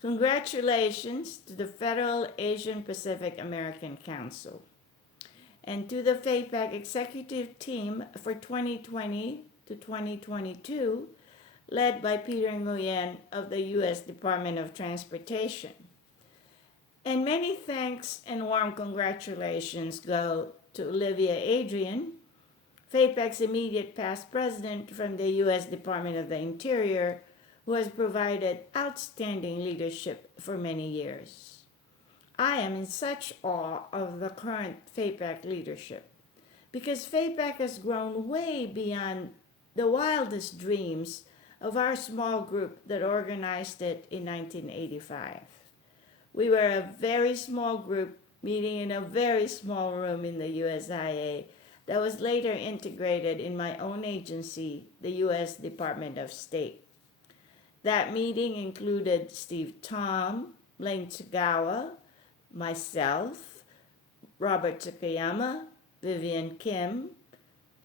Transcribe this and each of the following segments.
Congratulations to the Federal Asian Pacific American Council and to the FAPAC executive team for 2020 to 2022, led by Peter Nguyen of the U.S. Department of Transportation. And many thanks and warm congratulations go to Olivia Adrian, FAPAC's immediate past president from the U.S. Department of the Interior, who has provided outstanding leadership for many years. I am in such awe of the current FAPAC leadership because FAPAC has grown way beyond the wildest dreams of our small group that organized it in 1985. We were a very small group meeting in a very small room in the USIA that was later integrated in my own agency, the U.S. Department of State. That meeting included Steve Tom, Lane Tagawa, myself, Robert Takayama, Vivian Kim,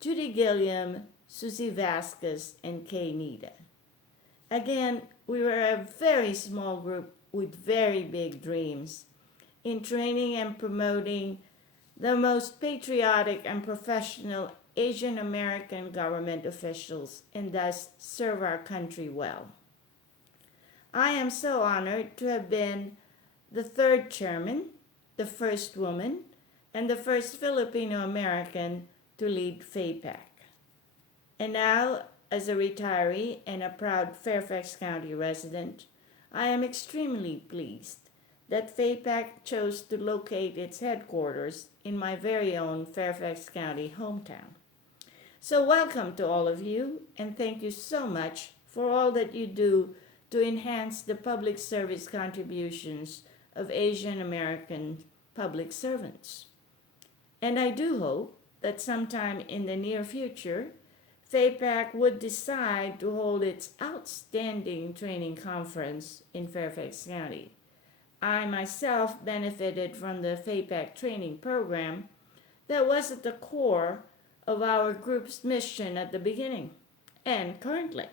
Judy Gilliam, Susie Vasquez, and Kay Nida. Again, we were a very small group with very big dreams in training and promoting the most patriotic and professional Asian American government officials and thus serve our country well. I am so honored to have been the third chairman, the first woman, and the first Filipino American to lead FAPAC. And now, as a retiree and a proud Fairfax County resident, I am extremely pleased that FAPAC chose to locate its headquarters in my very own Fairfax County hometown. So welcome to all of you, and thank you so much for all that you do to enhance the public service contributions of Asian American public servants. And I do hope that sometime in the near future, FAPAC would decide to hold its outstanding training conference in Fairfax County. I myself benefited from the FAPAC training program that was at the core of our group's mission at the beginning and currently.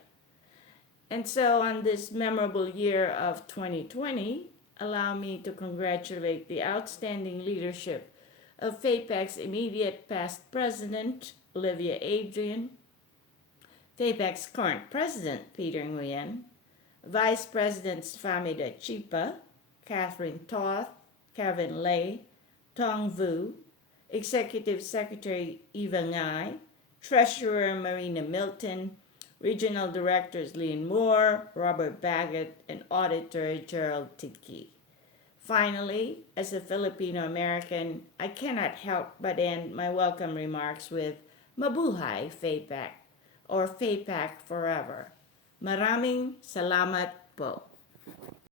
And so on this memorable year of 2020, allow me to congratulate the outstanding leadership of FAPAC's immediate past president, Olivia Adrian, FAPAC's current president, Peter Nguyen, Vice Presidents Famida Chipa, Catherine Toth, Kevin Lay, Tong Vu, Executive Secretary Eva Ngai, Treasurer Marina Milton, Regional Directors Lean Moore, Robert Baggett, and Auditor Gerald Tidkey. Finally, as a Filipino American, I cannot help but end my welcome remarks with Mabuhay FAPAC, or FAPAC Forever. Maraming salamat po.